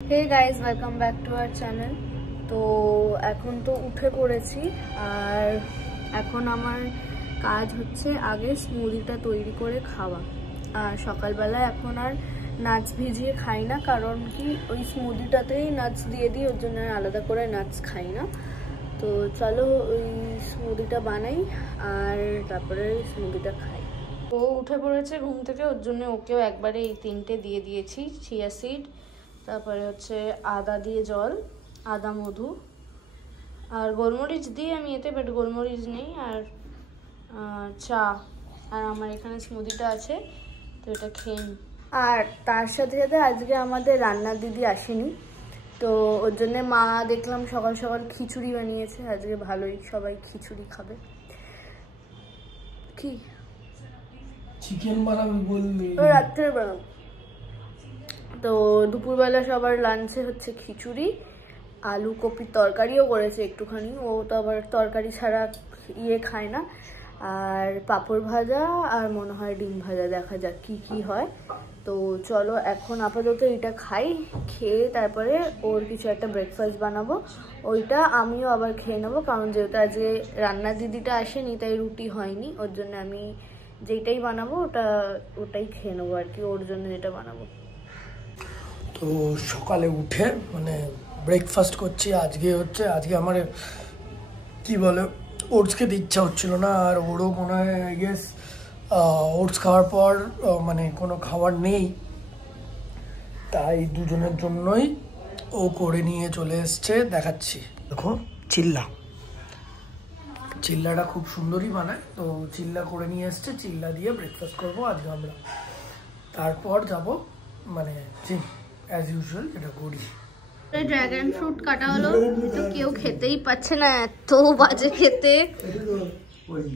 Hey guys welcome back to our channel. तो এখন তো উঠে পড়েছি আর এখন আমার কাজ হচ্ছে আগে স্মুদিটা তৈরি করে খাওয়া। আর সকালবেলা এখন আর নাটস ভিজিয়ে খাই না, কারণ কি ওই স্মুদিটাতেই নাটস দিয়ে দিই, ওর জন্য আলাদা করে নাটস খাই না। তো চলো ওই স্মুদিটা বানাই আর তারপরে স্মুদিটা খাই। ও উঠে পড়েছে ঘুম থেকে, ওর জন্য ওকেও একবারে এই তিনটে দিয়ে দিয়েছি, চিয়া সিড, তারপরে হচ্ছে আদা দিয়ে জল, আদা মধু আর গোলমরিচ দিয়ে আমি এতে, বাট গোলমরিচ নেই, আর চা। আর আমার এখানে স্মুদিটা আছে, তো এটা খেয়ে নিই। আর তার সাথে সাথে আজকে আমাদের রান্নার দিদি আসেনি, তো ওর জন্যে মা দেখলাম সকাল সকাল খিচুড়ি বানিয়েছে। আজকে ভালোই সবাই খিচুড়ি খাবে। কি চিকেন বানাবি বললি? রাত্রে বানাবো। তো দুপুরবেলা সবার লাঞ্চে হচ্ছে খিচুড়ি, আলু কপির তরকারিও করেছে একটুখানি, ও তো আবার তরকারি ছাড়া খায় না, আর পাঁপড় ভাজা আর মনে হয় ডিম ভাজা, দেখা যাক কি কি হয়। তো চলো এখন আপাতত এটা খাই, খেয়ে তারপরে ওর কিছু একটা ব্রেকফাস্ট বানাবো, ওইটা আমিও আবার খেয়ে নেবো, কারণ যেহেতু আজকে রান্নার দিদিটা আসেনি তাই রুটি হয়নি, ওর জন্য আমি যেটাই বানাবো ওটাই খেয়ে নেবো আর কি, ওর জন্য যেটা বানাবো। তো সকালে উঠে মানে ব্রেকফাস্ট করছি। আজকে আমার কি বলে ওটস খেতে ইচ্ছা হচ্ছিল না, আর ওরও মনে হয় আই গেস ওটস খাওয়ার পর মানে কোনো খাবার নেই, তাই দুজনের জন্যই ও করে নিয়ে চলে এসছে। দেখাচ্ছি, দেখো চিল্লাটা খুব সুন্দরই বানায়, তো চিল্লা করে নিয়ে এসছে, চিল্লা দিয়ে ব্রেকফাস্ট করবো আজকে আমরা। তারপর যাব মানে অ্যাজ ইউজুয়াল যেটা করি। ড্রাগন ফ্রুট কাটা হলো, তো কেউ খেতেই পাচ্ছে না, এত বাজে খেতে,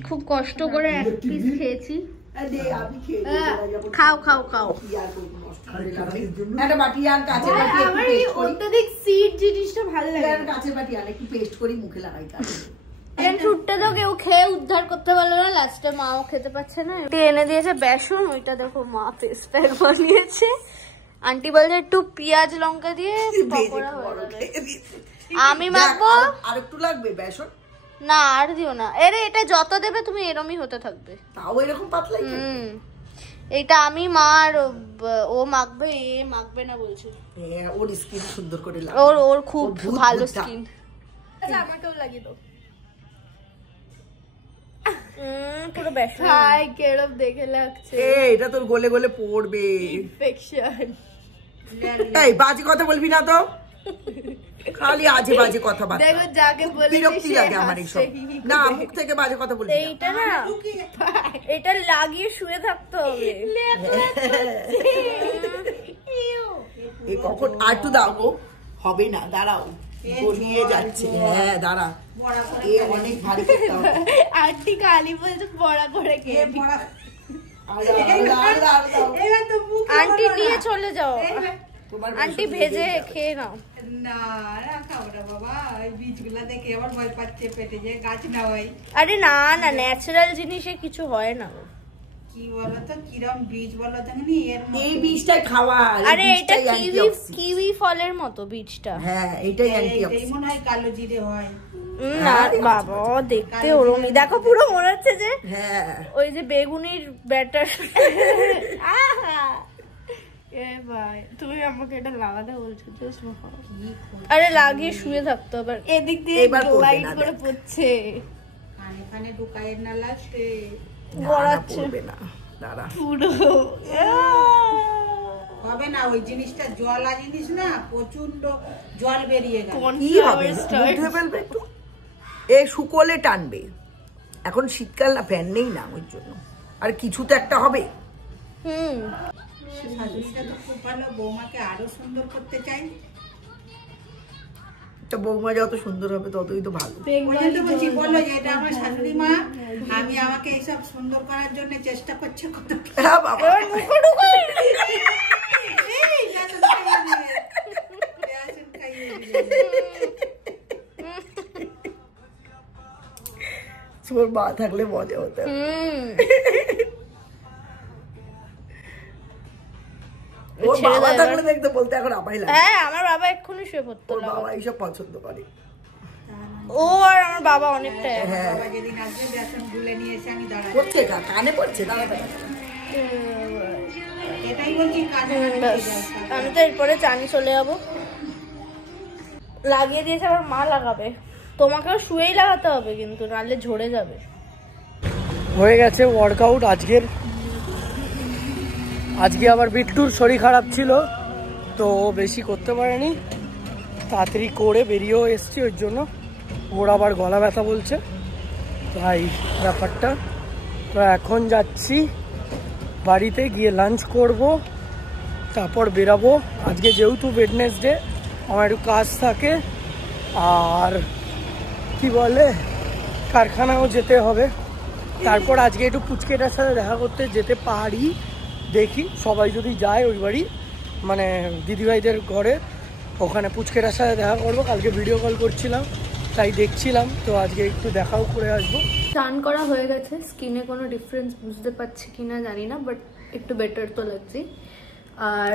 খুব কষ্ট করে এক পিস খেয়েছি। খাও খাও খাও। অত্যাধিক সিড জিনিসটা ভালো লাগে। ড্রাগন ফ্রুটটা তো কেউ খেয়ে উদ্ধার করতে পারলো না, লাস্টে মাও খেতে পাচ্ছে না। এনে দিয়েছে বেসন, ওইটা দেখো মা পেস্ট প্যাক বানিয়েছে। আন্টি বলছে একটু পেঁয়াজ লঙ্কা দিয়ে পকোড়া হয়ে যাবে। আমি মাখবো, আর একটু লাগবে বেসন? না আর দিও না, এটা যত দেবে তুমি এরমই হতে থাকবে, তাও এরকম পাতলাই। এইটা আমি মা আর ও মাখবে, মাখবে না বলছে। হ্যাঁ, ওর স্কিন সুন্দর করে লাগে, ওর খুব ভালো স্কিন। আচ্ছা আমাকেও লাগিয়ে দাও। পুরো বেসন হাই কেরম দেখে লাগছে। এটা তোর গলে গলে পড়বে, ইনফেকশন। এই বাজে কথা বলবি না তো, খালি আজে বাজে কথা বল। দেখো যাকে বলে বিরক্তি লাগে আমার এইসব, না মুখ থেকে বাজে কথা বলবি না। এইটা না, এটা লাগিয়ে শুয়ে থাকতে হবে। এই কখন আটু দাও গো, হবে না, দাঁড়াও গড়িয়ে যাচ্ছে। হ্যাঁ দাঁড়া, এ অনেক ভারী করতে হবে। আন্টি কালি বলছে বড়া করে খেয়ে। আন্টি নিয়ে চলে যাও, আন্টি ভেজে খেয়ে নাও। না খাবো না বাবা, বীজগুলা দেখে আমার ভয় পাচ্ছে, পেটে যে গাছ না হয়। আরে না না, ন্যাচারাল জিনিসে কিছু হয় না। কি বলতো, কিরম বীজ বলো তো, এই বীজটাই খাওয়া। আরে এটা কিউই ফলের মতো বীজটা। হ্যাঁ এইটাই অ্যান্টিঅক্সিডেন্ট। মনে হয় কালো জিরে হয় না বাবা, দেখতে ওরমই, দেখো পুরো মনে হচ্ছে যে হ্যাঁ ওই যে বেগুনির ব্যাটার। এ ভাই তুমি আমাকে এটা লাগাতে বলছো? আরে লাগিয়ে শুয়ে থাকতো, আবার এদিক দিয়ে লাইট করে পড়ছে, কানে কানে ঢুকায় না লাগছে, গড়াচ্ছে না। দাঁড়া পুরো হবে না, ওই জিনিসটা জলা জিনিস না, প্রচন্ড জল বেরিয়ে গেল। কি হবে, উঠে ফেলবে একটু, এই শুকোলে টানবে। এখন শীতকাল না, ফ্যান নেই না, ওই জন্য আর কিছু তো একটা হবে। শাশুড়িটা তো খুব ভালো, বৌমাকে আরো সুন্দর করতে চাই। তো বৌমা যত সুন্দর হবে ততই তো ভালো। বলছি বলো যে এটা আমার শাশুড়ি মা, আমি আমাকে এইসব সুন্দর করার জন্য চেষ্টা করছে কত। তোর মা থাকলে মজা হতো। ওর বাবা থাকলে দেখতে বলতে এখন আমারই লাগে। হ্যাঁ আমার বাবা এক্ষুনি শুয়ে পড়তো। ওর বাবা এইসব পছন্দ করে। ও আর আমার বাবা অনেকটা হ্যাঁ বাবা যেদিন আসবে বেসন গুলে নিয়ে এসে আমি দাঁড়াবো। পড়ছে কানে পড়ছে দাঁড়াতে। এটাই বলছি কানে আমি তো এরপরে চানি চলে যাবো। লাগিয়ে দিয়েছে আবার মা লাগাবে, তোমাকেও শুয়েই লাগাতে হবে কিন্তু নাহলে ঝরে যাবে। হয়ে গেছে ওয়ার্কআউট আজকের। আজকে আবার বিট্টুর শরীর খারাপ ছিল তো বেশি করতে পারেনি, তাড়াতাড়ি করে বেরিয়েও এসছি, ওই জন্য ওর আবার গলা ব্যথা বলছে তাই ব্যাপারটা। তো এখন যাচ্ছি বাড়িতে, গিয়ে লাঞ্চ করব, তারপর বেরাবো। আজকে যেহেতু ওয়েডনেসডে আমার একটু কাজ থাকে, আর কি বলে কারখানাও যেতে হবে। তারপর আজকে একটু পুচকেটার সাথে দেখা করতে যেতে পারি, দেখি সবাই যদি যায় ওই বাড়ি, মানে দিদিভাইদের ঘরে, ওখানে পুচকেটার সাথে দেখা করবো। কালকে ভিডিও কল করছিলাম তাই দেখছিলাম, তো আজকে একটু দেখাও করে আসবো। স্নান করা হয়ে গেছে, স্কিনে কোনো ডিফারেন্স বুঝতে পারছি কিনা জানি না, বাট একটু বেটার তো লাগছে। আর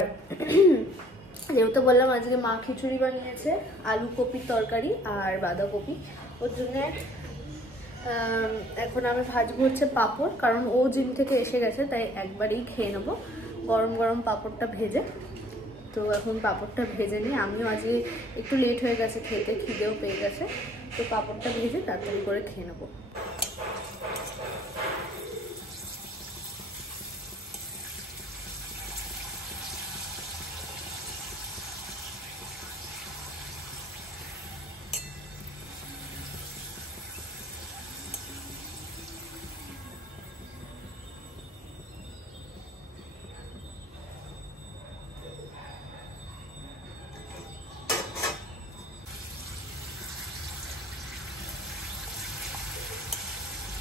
যেহেতু বললাম আজকে মা খিচুড়ি বানিয়েছে, আলু কপির তরকারি আর বাঁধাকপি, ওর জন্যে এখন আমি ভাজবো হচ্ছে পাঁপড়, কারণ ও জিম থেকে এসে গেছে তাই একবারেই খেয়ে নেবো গরম গরম পাঁপড়টা ভেজে। তো এখন পাঁপড়টা ভেজে নিই, আমিও আজকে একটু লেট হয়ে গেছে খেতে, খিদেও পেয়ে গেছে, তো পাঁপড়টা ভেজে তাড়াতাড়ি করে খেয়ে নেবো।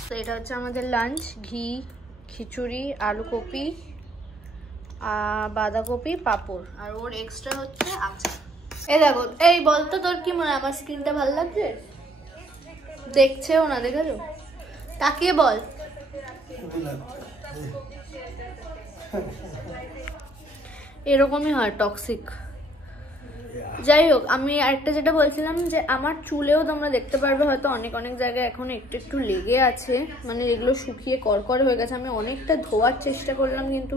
তো এটা হচ্ছে আমাদের লাঞ্চ, ঘি, খিচুড়ি, আলু কপি, বাঁধাকপি, পাঁপড়, আর ওর এক্সট্রা হচ্ছে আচার। এই দেখো, এই বলতো তোর কি মনে হয় আমার স্কিনটা ভালো লাগছে? দেখছেও না, দেখেছো? তাকিয়ে বল। এরকমই হয় টক্সিক। যাই হোক, আমি আরেকটা যেটা বলছিলাম যে আমার চুলেও তোমরা দেখতে পারবে হয়তো অনেক অনেক জায়গায় এখন একটু একটু লেগে আছে, মানে এগুলো শুকিয়ে করকরে হয়ে গেছে। আমি অনেকটা ধোয়ার চেষ্টা করলাম কিন্তু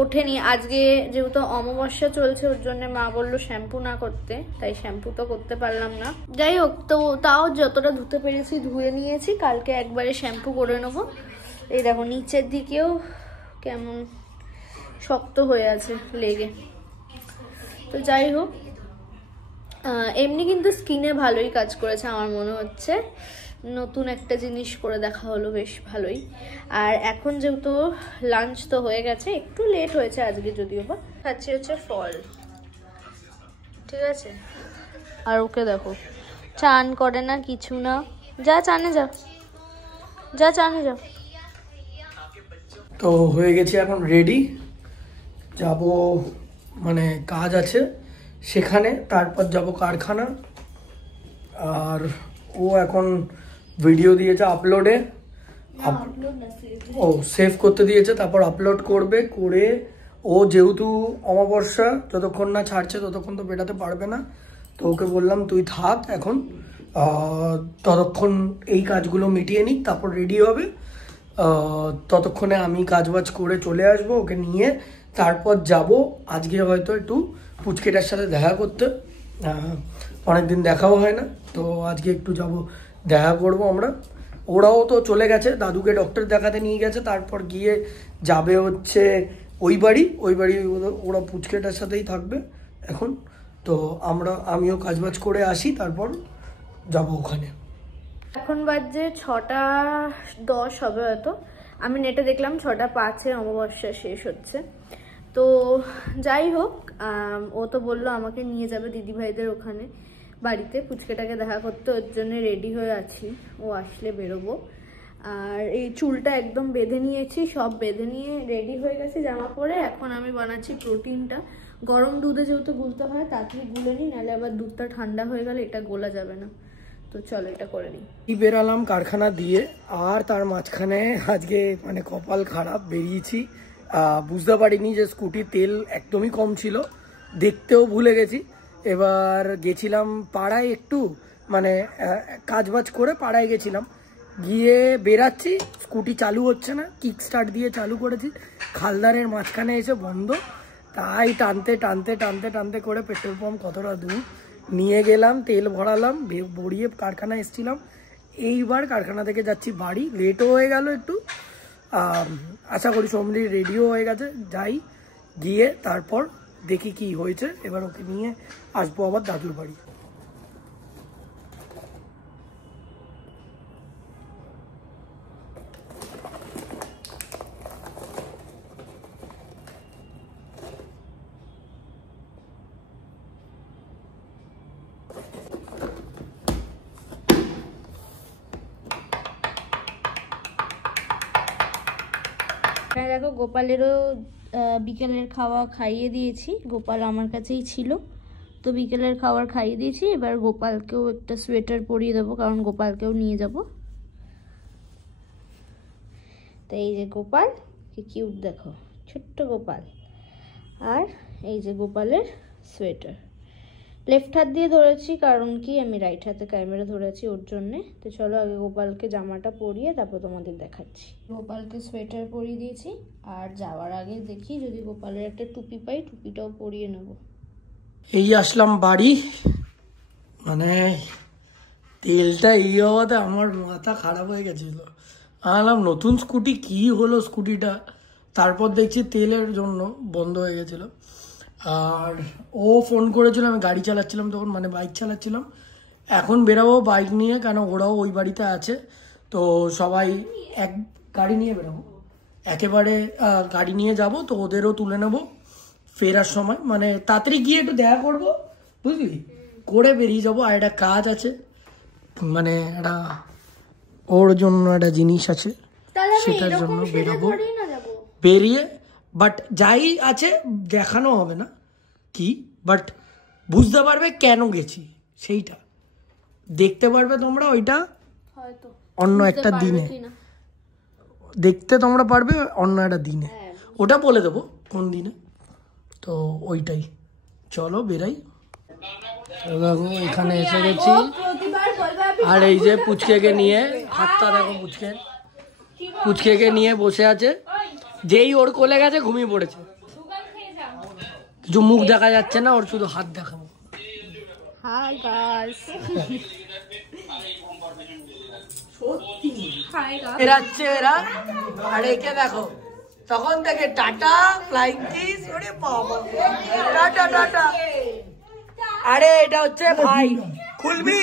ওঠেনি। আজকে যেহেতু অমাবস্যা চলছে ওর জন্য মা বললো শ্যাম্পু না করতে, তাই শ্যাম্পু তো করতে পারলাম না। যাই হোক, তো তাও যতটা ধুতে পেরেছি ধুয়ে নিয়েছি, কালকে একবারে শ্যাম্পু করে নেবো। এই দেখো নিচের দিকেও কেমন শক্ত হয়ে আছে লেগে। তো যাই হোক, এমনি কিন্তু স্কিনে ভালোই কাজ করেছে আমার মনে হচ্ছে, নতুন একটা জিনিস করে দেখা হলো, বেশ ভালোই। আর এখন যেহেতু লাঞ্চ তো হয়ে গেছে, একটু লেট হয়েছে আজকে যদিও বা, খাচ্ছি হচ্ছে ফল, ঠিক আছে। আর ওকে দেখো চান করে না কিছু না, যা চানে যা, যা চানে যা। তো হয়ে গেছে এখন রেডি, যাব মানে কাজ আছে সেখানে, তারপর যাব কারখানা। আর ও এখন ভিডিও দিয়েছে আপলোডে, ও সেভ করতে দিয়েছে, তারপর আপলোড করবে, করে ও যেহেতু অমাবস্যা যতক্ষণ না ছাড়ছে ততক্ষণ তো বেরাতে পারবে না, তো ওকে বললাম তুই থাক এখন, ততক্ষণ এই কাজগুলো মিটিয়ে নিক, তারপর রেডি হবে। ততক্ষণে আমি কাজবাজ করে চলে আসবো ওকে নিয়ে, তারপর যাব আজকে হয়তো একটু পুচকেটার সাথে দেখা করতে, অনেকদিন দেখাও হয় না, তো আজকে একটু যাব, দেখা করব আমরা। ওরাও তো চলে গেছে, দাদুকে ডক্টর দেখাতে নিয়ে গেছে, তারপর গিয়ে যাবে হচ্ছে ওই বাড়ি ওরা পুচকেটার সাথেই থাকবে এখন। তো আমিও কাজবাজ করে আসি, তারপর যাব ওখানে। এখন বাজে 6:10 হবে হয়তো, আমি নেটে দেখলাম 6:05 অমাবস্যা শেষ হচ্ছে। তো যাই হোক, ও তো বললো আমাকে নিয়ে যাবে দিদিভাইদের ওখানে বাড়িতে পুচকেটাকে দেখা করতে, ওর জন্য রেডি হয়ে আছি, ও আসলে বেরোবো। আর এই চুলটা একদম বেঁধে নিয়েছি, সব বেঁধে নিয়ে রেডি হয়ে গেছি জামা পরে। এখন আমি বানাচ্ছি প্রোটিনটা, গরম দুধে যেহেতু গুলতে হয় তাড়াতাড়ি গুলে নিই, নাহলে আবার দুধটা ঠান্ডা হয়ে গেলে এটা গোলা যাবে না। তো চলো এটা করে নিই। বেরালাম কারখানা দিয়ে, আর তার মাঝখানে আজকে মানে কপাল খারাপ, বেরিয়েছি বুঝতে পারিনি যে স্কুটির তেল একদমই কম ছিল, দেখতেও ভুলে গেছি। এবার গেছিলাম পাড়ায় একটু, মানে কাজবাজ করে পাড়ায় গেছিলাম, গিয়ে বেরাচ্ছি, স্কুটি চালু হচ্ছে না, কিক স্টার্ট দিয়ে চালু করেছি, খালদারের মাঝখানে এসে বন্ধ। তাই টানতে টানতে টানতে টানতে করে পেট্রোল পাম্প কতটা দূর নিয়ে গেলাম, তেল ভরালাম, ভরিয়ে কারখানায় এসেছিলাম। এইবার কারখানা থেকে যাচ্ছি বাড়ি, লেটও হয়ে গেল একটু। আশা করি সমৃদ্ধি রেডিও হয়ে গেছে, যাই গিয়ে তারপর দেখি কি হয়েছে। এবার ওকে নিয়ে আসবো আবার দাদুর বাড়ি। দেখো গোপালেরও বিকেলের খাওয়া খাইয়ে দিয়েছি, গোপাল আমার কাছেই ছিল, তো বিকেলের খাবার খাইয়ে দিয়েছি। এবার গোপালকেও একটা সোয়েটার পরিয়ে দেবো, কারণ গোপালকেও নিয়ে যাব। তো এই যে গোপাল, কি কিউট দেখো, ছোট্ট গোপাল। আর এই যে গোপালের সোয়েটার, লেফট হাত দিয়ে ধরেছি কারণ কি আমি রাইট হাতে ক্যামেরা ধরেছি ওর জন্যে। তো চলো আগে গোপালকে জামাটা পরিয়ে তারপর তোমাদের দেখাচ্ছি। গোপালকে সোয়েটার পরিয়ে দিয়েছি, আর যাওয়ার আগে দেখি যদি গোপালের একটা টুপি পাই, টুপিটাও পরিয়ে নেব। এই আসলাম বাড়ি, মানে তেলটা এই হওয়াতে আমার মাথা খারাপ হয়ে গেছিল। আনলাম নতুন স্কুটি, কি হলো স্কুটিটা, তারপর দেখছি তেলের জন্য বন্ধ হয়ে গেছিলো। আর ও ফোন করেছিল, আমি গাড়ি চালাচ্ছিলাম তখন, মানে বাইক চালাচ্ছিলাম। এখন বেরাবো বাইক নিয়ে, কেন ওরাও ওই বাড়িতে আছে, তো সবাই এক গাড়ি নিয়ে বেরাবো, একেবারে গাড়ি নিয়ে যাব। তো ওদেরও তুলে নেব ফেরার সময়, মানে তাড়াতাড়ি গিয়ে একটু দেখা করবো, বুঝলি, করে বেরিয়ে যাবো। আর একটা কাজ আছে, মানে একটা ওর জন্য একটা জিনিস আছে, সেটার জন্য বেরাবো। বেরিয়ে বাট যাই আছে দেখানো হবে না কি, বাট বুঝতে পারবে কেন গেছি, সেইটা দেখতে পারবে তোমরা। ওইটা অন্য একটা দিনে দেখতে তোমরা পারবে, অন্য একটা দিনে ওটা বলে দেবো কোন দিনে। তো ওইটাই, চলো বেরাই। দেখো এখানে এসে গেছি, আর এই যে পুচকেকে নিয়ে, হাতটা দেখো পুচকেকে নিয়ে বসে আছে। যেই ওর কোলে গেছে ঘুমিয়ে পড়েছে, কিছু মুখ দেখা যাচ্ছে না ওর, শুধু হাত দেখাবো। হাই গাইস, এরাচ্ছে এরা, আর একে দেখো তখন থেকে টাটা ফ্লাইং কিস, ওরে বাবা টাটা টাটা। আরে এটা হচ্ছে ভাই, খুলবি।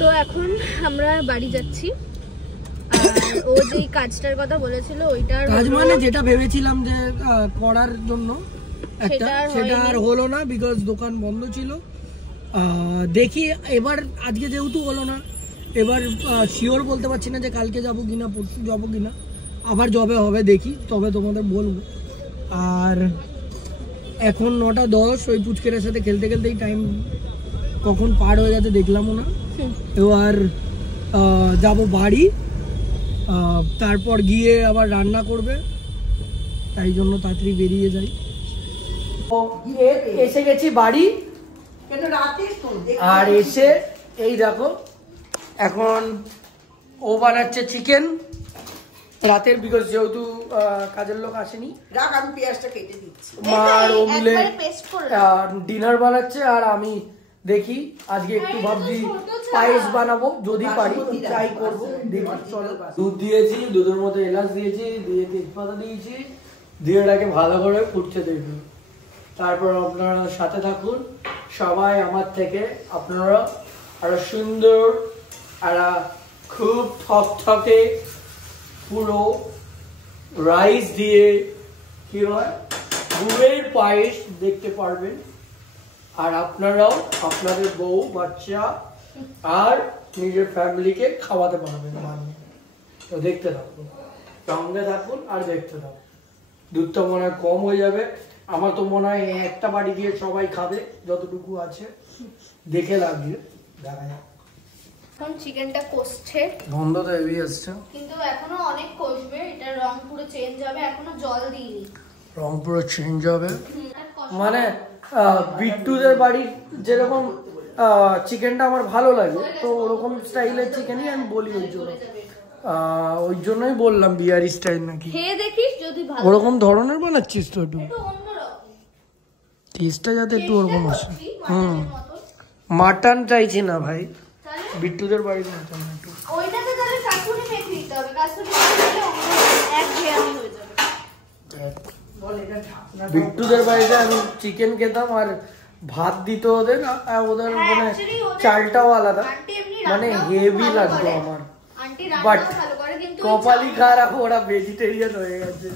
তো এখন আমরা বাড়ি যাচ্ছি। আর ও যেই কাজটার কথা বলেছিল, ওইটার কাজ মানে যেটা ভেবেছিলাম যে করার জন্য একটা, সেটা আর হলো না, বিকজ দোকান বন্ধ ছিল। দেখি এবার, আজকে যেহেতু হলো না, এবার শিওর বলতে পারছি না যে কালকে যাবো কিনা, পরশু যাবো কিনা, আবার যবে হবে দেখি তবে তোমাদের বলবো। আর এখন 9:10, ওই পুচকের সাথে খেলতে খেলতেই টাইম কখন পার হয়ে যাচ্ছে দেখলামও না। এবার যাব বাড়ি, তারপর গিয়ে আবার রান্না করবে, তাই জন্য তাড়াতাড়ি বেরিয়ে যাই। এসে গেছি বাড়ি, আর এসে এই দেখো এখন ও বানাচ্ছে চিকেন রাতের, বিকজ যেহেতু কাজের লোক আসেনি, আমি পেঁয়াজটা কেটে দিচ্ছি। মার ও মিলে ডিনার বানাচ্ছে। আর আমি দেখি আজকে একটু ভাবছি পায়েস বানাবো, যদি পারি ট্রাই করবো, দেখি। চলো, দুধ দিয়েছি, দুধের মধ্যে এলাচ দিয়েছি, দিয়ে তেজপাতা দিয়েছি, দিয়ে এটাকে ভালো করে ফুটতে দেখুন। তারপর আপনারা সাথে থাকুন সবাই আমার থেকে, আপনারা আরো সুন্দর, আর খুব থকথকে পুরো রাইস দিয়ে কি হয় গুড়ের পায়েস দেখতে পারবেন। আর আপনারাও আপনাদের বউ বাচ্চা আর নিজের ফ্যামিলিকে খাওয়াতে পারবেন। তো দেখতে থাকুন, সঙ্গে থাকুন আর দেখতে থাকুন। দুধটা মনে হয় কম হয়ে যাবে, আমার তো মনে হয় একটা বাড়ি দিয়ে সবাই খাবে যতটুকু আছে, দেখে লাগবে, দেখা যাক। এখন চিকেনটা কষছে, গন্ধ তো হেভি আসছে, কিন্তু এখনো অনেক কষবে, এটা রং পুরো চেঞ্জ হবে, এখনো জল দিইনি। রং পুরো চেঞ্জ হবে। মানে বিট্টুদের বাড়ির যেরকম চিকেনটা আমার ভালো লাগে, তো ওরকম স্টাইলের চিকেনই আমি বলি, ওই জন্যই বললাম বিহারি স্টাইল নাকি। খেয়ে দেখিস যদি ভালো, ওরকম ধরনের বানাচ্ছিস তো একটু, টেস্টটা যাতে একটু ওরকম আসে। মাটন চাইছি না ভাই, বিট্টুদের বাড়ির মাটন একটু। ওইটাতে তাহলে কাসুরি মেথি দিতে হবে, কাসুরি মেথি দিলে এক ঘেয়ামি হয়ে যাবে। বিট্টুদের বাড়িতে আমি চিকেন খেতাম আর ভাত দিত ওদের, ওদের মানে চালটাও আলাদা, মানে হেভি লাগতো আমার। বাট কপালি খারাপ, ওরা ভেজিটেরিয়ান হয়ে গেছে,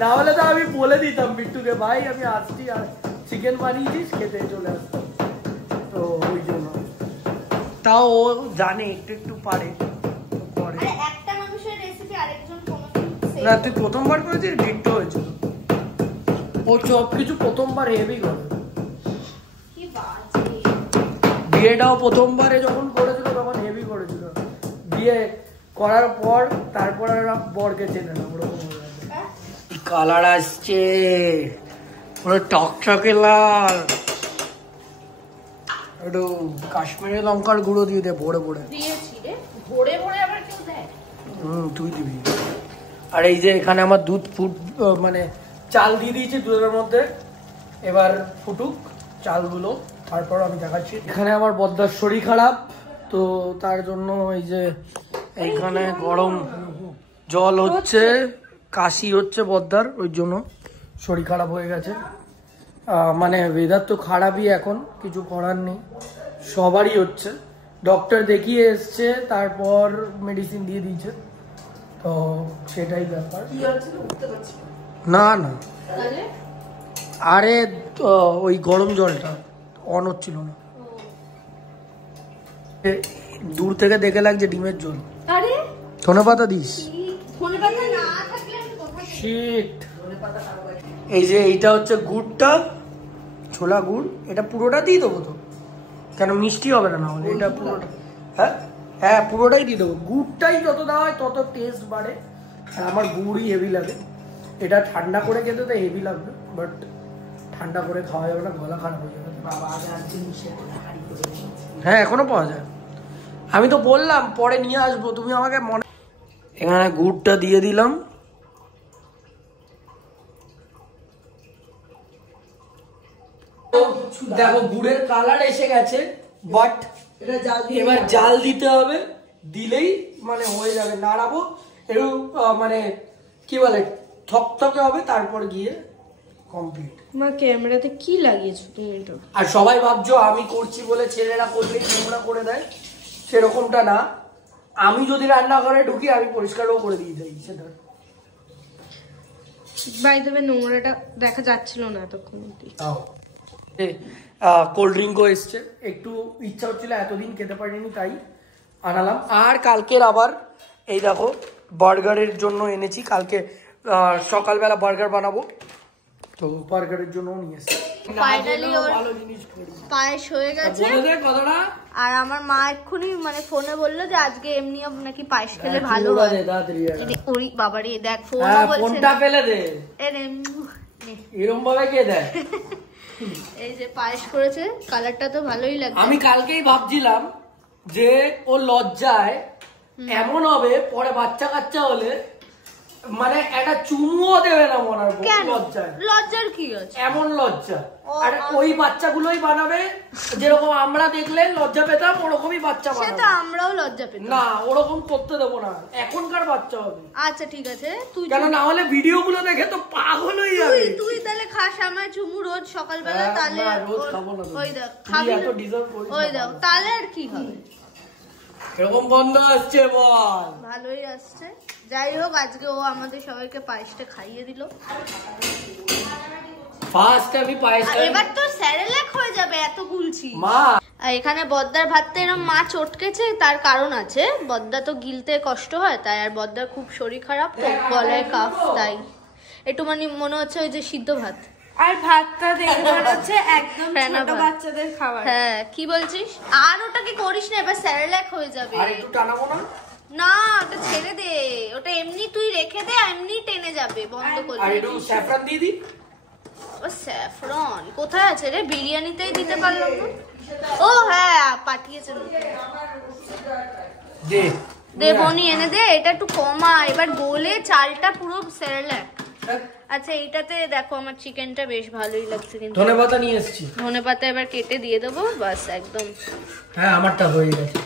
না হলে তো আমি বলে দিতাম বিট্টুকে, ভাই আমি আসছি আর চিকেন বানিয়েছিস, খেতে চলে আসতাম। তো ওই জন্য তাও ও জানে, একটু একটু পারে। একটা মানুষের রেসিপি আরেকজন কোনোদিন না, তুই প্রথমবার করেছিস, ডিট্টো হয়েছিল। ও সব কিছু প্রথমবার হেভি করে। বিয়েটাও প্রথমবারে যখন করেছিল তখন হেভি করেছিল, বিয়ে করার পর তারপর বরকে চেনে না, ওরকম কালার আসছে পুরো টকটকে লাল। একটু কাশ্মীরি লঙ্কার গুঁড়ো দিয়ে দে ভরে ভরে। তুই দিবি। আর এই যে এখানে আমার দুধ মানে চাল দিয়ে দিয়েছি দুধের মধ্যে, এবার ফুটুক চালগুলো, তারপর আমি দেখাচ্ছি। এখানে আমার বদ্দার শরীর খারাপ, তো তার জন্য এই যে এইখানে গরম জল হচ্ছে, কাশি হচ্ছে বদ্দার, ওই জন্য শরীর খারাপ হয়ে গেছে। মানে ওয়েদার তো খারাপই, এখন কিছু করার নেই, সবারই হচ্ছে। ডক্টর দেখিয়ে এসছে, তারপর মেডিসিন দিয়ে দিয়েছে, তো সেটাই ব্যাপার। না না, আরে ওই গরম জলটা অন হচ্ছিল না, দূর থেকে দেখে লাগছে ডিমের জল। ধনে পাতা দিস? এই যে এইটা হচ্ছে গুড়টা, ছোলা গুড়, এটা পুরোটা দিয়ে দেবো তো, কেন মিষ্টি হবে না, না হলে এটা পুরোটা। হ্যাঁ হ্যাঁ, পুরোটাই দিয়ে দেবো, গুড়টাই যত দেওয়া হয় তত টেস্ট বাড়ে, আর আমার গুড়ই হেভি লাগে। এটা ঠান্ডা করে খেতে তো হেভি লাগবে, বাট ঠান্ডা করে খাওয়া যাবে না, গলা খারাপ হয়ে যাবে। হ্যাঁ এখনো পাওয়া যায়, আমি তো বললাম পরে নিয়ে আসবো, তুমি আমাকে মনে। এখানে গুড়টা দিয়ে দিলাম, দেখো গুড়ের কালার এসে গেছে, বাট এবার জাল দিতে হবে, দিলেই মানে হয়ে যাবে। নাড়াবো একটু, মানে কি বলে থকথকে হবে, তারপর গিয়ে কমপ্লিট। মা ক্যামেরাতে কি লাগিয়েছো তুমি এটা? আর সবাই ভাবছো আমি করছি বলে ছেলেরা করলেই নোংরা করে দেয়, সেরকমটা না। আমি যদি রান্নাঘরে ঢুকি আমি পরিষ্কারও করে দিয়ে যাই, সেটা বাই দ্য ওয়ে নোংরাটা দেখা যাচ্ছিল না এতক্ষণ অবধি। কোল্ড ড্রিঙ্কও এসছে, একটু ইচ্ছা হচ্ছিল, এতদিন খেতে পারিনি তাই আনালাম। আর কালকের আবার এই দেখো বার্গারের জন্য এনেছি, কালকে সকালবেলা বার্গার বানাবো, তো বার্গারের জন্য নিয়ে এসছি। ফাইনালি ওর পায়েস হয়ে গেছে, আর আমার মা এক্ষুনি মানে ফোনে বললো যে আজকে এমনি নাকি পায়েস খেলে ভালো হয়। ওই বাবারে দেখ ফোনটা ফেলে দে, এরকম ভাবে কে দেয়। এই যে পায়েস করেছে, কালারটা তো ভালোই লাগছে। আমি কালকেই ভাবছিলাম যে ও লজ্জায় এমন হবে, পরে বাচ্চা কাচ্চা হলে মানে একটা চুমুও দেবে না মনে হয়, লজ্জায়। লজ্জার কি আছে, এমন লজ্জা। আর ওই বাচ্চাগুলোই বানাবে, যেরকম আমরা দেখলে লজ্জা পেতাম, ওরকমই বাচ্চা বানাবে। সেটা আমরাও লজ্জা পেতাম না, ওরকম করতে দেবো না, এখনকার বাচ্চা হবে। আচ্ছা ঠিক আছে, তুই কেন না হলে ভিডিও গুলো দেখে তো পাগল হয়ে যাবে। তুই তাহলে খাস আমার চুমু রোজ সকালবেলা, তাহলে রোজ খাবো না। ওই দেখ খাবি, ওই দেখ তাহলে আর কি হবে। এরকম বন্ধ আসছে বল, ভালোই আসছে। যাই হোক, আজকে ও আমাদের সবাইকে পায়েসটা খাইয়ে দিল। ফার্স্ট আমি পায়েসটা, এবার তো স্যারেলাক হয়ে যাবে এত গুলছি মা। আর এখানে বদ্দার ভাতটা এরকম মা চটকেছে, তার কারণ আছে, বদ্দা তো গিলতে কষ্ট হয় তাই, আর বদ্দার খুব শরীর খারাপ তো, গলায় কাফ, তাই একটু মানে মনে হচ্ছে ওই যে সিদ্ধ ভাত। আর ভাতটা দেখে হচ্ছে একদম ছোট বাচ্চাদের খাবার। হ্যাঁ কি বলছিস, আর ওটা কি করিস না, এবার স্যারেলাক হয়ে যাবে। আর একটু টানাবো না, না ওটা ছেড়ে দে, ওটা এমনি তুই রেখে দে, এমনি টেনে যাবে বন্ধ করলে। আর একটু স্যাফরান দিয়ে দি। ও স্যাফরন কোথায় আছে রে? বিরিয়ানিতেই দিতে পারলাম না। ও হ্যাঁ পাঠিয়েছে দে দে বনি এনে দে, এটা একটু কমা এবার গোলে চালটা পুরো সেরেলাক। আচ্ছা এইটাতে দেখো আমার চিকেনটা বেশ ভালোই লাগছে কিন্তু। ধনেপাতা নিয়ে এসেছি। ধনেপাতা এবার কেটে দিয়ে দেবো, বাস একদম। হ্যাঁ আমারটা হয়ে গেছে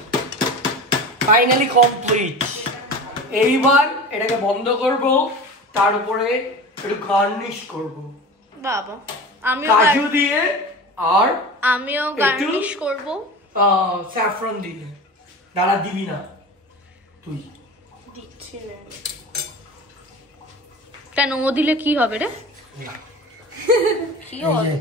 ফাইনালি কমপ্লিট। এইবার এটাকে বন্ধ করব, তার উপরে একটু গার্নিশ করব বাবা কাজু দিয়ে আর আমিও গার্নিশ করব স্যাফরন দিয়ে। দাঁড়া দিবি না তুই? দিচ্ছি না কেন? ও দিলে কি হবে রে? কি হবে?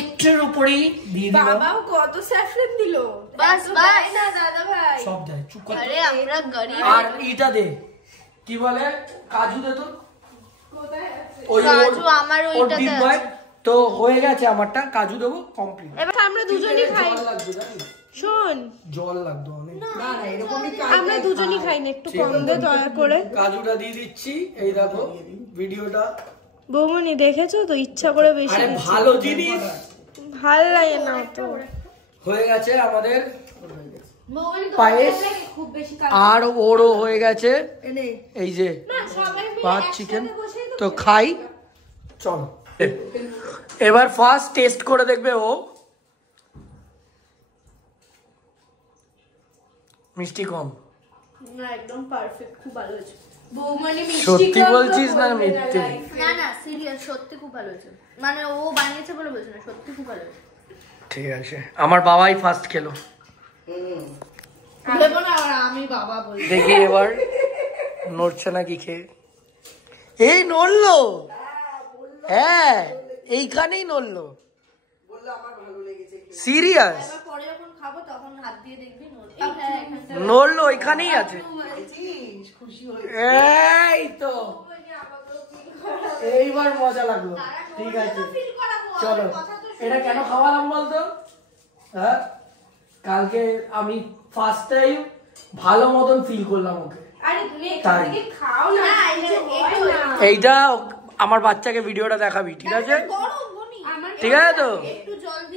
একটুর উপরেই দিয়ে দিলাম। বাবাও কত স্যাফরন দিল। বাস বাস না দাদা ভাই, সব দেয়, চুপ কর। আরে আমরা গরিব। আর এটা দে, কি বলে, কাজু দে তো। ওই কাজু আমার ওইটাতে ডিব্বায় আছে। তো হয়ে গেছে আমারটা, কাজু দেবো কমপ্লিট। এবার আমরা দুজনেই খাই। জল লাগবে জানিস? শোন জল লাগবে অনেক। না না এরকমই আমরা দুজনেই খাই না, একটু কম দে দয়া করে। কাজুটা দিয়ে দিচ্ছি, এই দেখো ভিডিওটা। বৌমনি দেখেছো তো, ইচ্ছা করে বেশি আরে ভালো জিনিস। ভাল লাগে না তো। হয়ে গেছে আমাদের পায়েস, আর ওরও হয়ে গেছে এই যে ভাত চিকেন। তো খাই, চলো। এবার ফার্স্ট টেস্ট করে দেখবে ও। মিষ্টি কম? না একদম পারফেক্ট, খুব ভালো হয়েছে। বৌমনি সত্যি বলছিস না মিথ্যে? না না সিরিয়াস, সত্যি খুব ভালো হয়েছে। মানে ও বানিয়েছে বলে বলছে না, সত্যি খুব ভালো হয়েছে। ঠিক আছে, আমার বাবাই ফার্স্ট খেলো। বলবো না আর আমি বাবা বলি। দেখি এবার নড়ছে নাকি খেয়ে। এই নড়লো, হ্যাঁ এইখানেই নড়লো। সিরিয়াস? পরে যখন খাবো তখন হাত দিয়ে দেখবি নড়লো, ওইখানেই আছে। এই তো এইবার মজা লাগলো। ঠিক আছে চলো, এটা কেন খাওয়ালাম বলতো? হ্যাঁ কালকে আমি ফার্স্ট টাইম ভালো মতন ফিল করলাম ওকে। আরে তুমি তাই এখান থেকে খাও না, এইটা আমার বাচ্চাকে ভিডিওটা দেখাবি, ঠিক আছে? ঠিক আছে তো,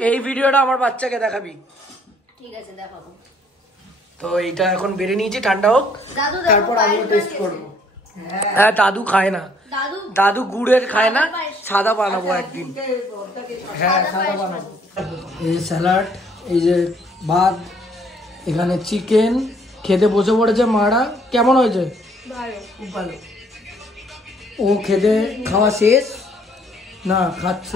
এই ভিডিওটা আমার বাচ্চাকে দেখাবি। ঠিক আছে দেখাবো। তো এইটা এখন বেড়ে নিয়েছি, ঠান্ডা হোক, দাদু তারপর আমিও টেস্ট করবো। হ্যাঁ দাদু খায় না, দাদু দাদু গুড়ের খায় না, সাদা বানাবো একদিন। হ্যাঁ সাদা বানাবো। এই যে স্যালাড, এই যে ভাত, এখানে চিকেন, খেতে বসে পড়েছে মারা। কেমন হয়েছে? খুব ভালো। ও খেতে খাওয়া শেষ না, খাচ্ছে,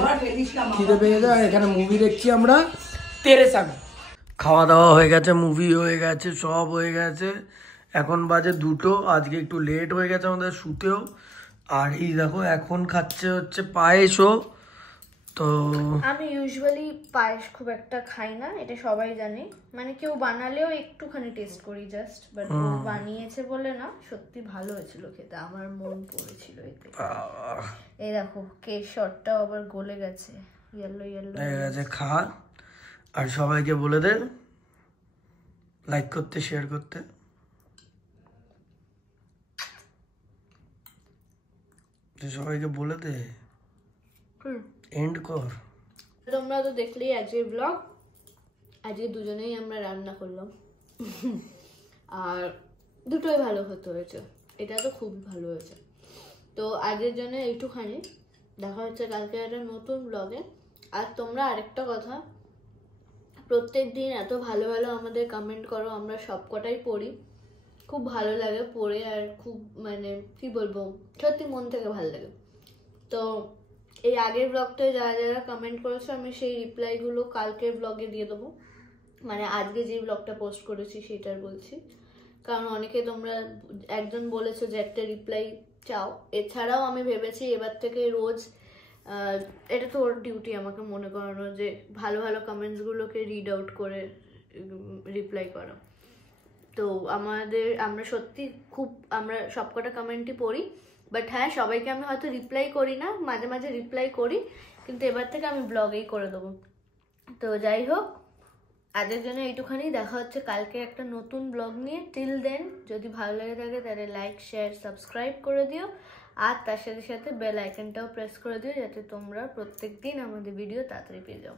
খিদে পেয়ে যায়। এখানে মুভি দেখছি আমরা, তেরে সাগা। খাওয়া দাওয়া হয়ে গেছে, মুভি হয়ে গেছে, সব হয়ে গেছে। এখন বাজে 2টো। আজকে একটু লেট হয়ে গেছে আমাদের শুতেও। আর এই দেখো এখন খাচ্ছে হচ্ছে পায়েসও। তো আমি ইউজুয়ালি পায়েস খুব একটা খাই না, এটা সবাই জানে। মানে কেউ বানালেও একটুখানি টেস্ট করি জাস্ট, বাট ও বানিয়েছে বলে না, সত্যি ভালো হয়েছিল খেতে, আমার মন পড়েছিল এতে। এই দেখো কেশরটাও আবার গলে গেছে, ইয়েলো ইয়েলো হয়ে গেছে। খা, আর সবাইকে বলে দে লাইক করতে, শেয়ার করতে। সবাইকে বলে দে, এন্ড কর। তোমরা তো দেখলেই আজকের ব্লগ। আজকে দুজনেই আমরা রান্না করলাম, আর দুটোই ভালো হতে হয়েছে। এটা তো খুব ভালো হয়েছে। তো আজকের জন্য এইটুখানি, দেখা হচ্ছে কালকে একটা নতুন ব্লগে। আর তোমরা আরেকটা কথা, প্রত্যেক দিন এত ভালো ভালো আমাদের কমেন্ট করো, আমরা সবকটাই পড়ি, খুব ভালো লাগে পড়ে। আর খুব মানে কি বলবো, সত্যি মন থেকে ভালো লাগে। তো এই আগের ব্লগটায় যারা যারা কমেন্ট করেছো, আমি সেই রিপ্লাইগুলো কালকের ব্লগে দিয়ে দেবো। মানে আজকে যে ব্লগটা পোস্ট করেছি সেটার বলছি, কারণ অনেকে তোমরা একজন বলেছো যে একটা রিপ্লাই চাও। এছাড়াও আমি ভেবেছি এবার থেকে রোজ, এটা তো ওর ডিউটি আমাকে মনে করানো, যে ভালো ভালো কমেন্টসগুলোকে রিড আউট করে রিপ্লাই করা। তো আমরা সত্যি খুব, আমরা সবকটা কমেন্টই পড়ি, বাট হ্যাঁ সবাইকে আমি হয়তো রিপ্লাই করি না, মাঝে মাঝে রিপ্লাই করি, কিন্তু এবার থেকে আমি ব্লগেই করে দেবো। তো যাই হোক, আজকের জন্য এইটুখানি, দেখা হচ্ছে কালকে একটা নতুন ব্লগ নিয়ে। টিল দেন যদি ভালো লাগে থাকে তাহলে লাইক শেয়ার সাবস্ক্রাইব করে দিও, আর তার সাথে সাথে বেল আইকনটাও প্রেস করে দিও যাতে তোমরা প্রত্যেক দিন আমাদের ভিডিও তাড়াতাড়ি পেয়ে যাও।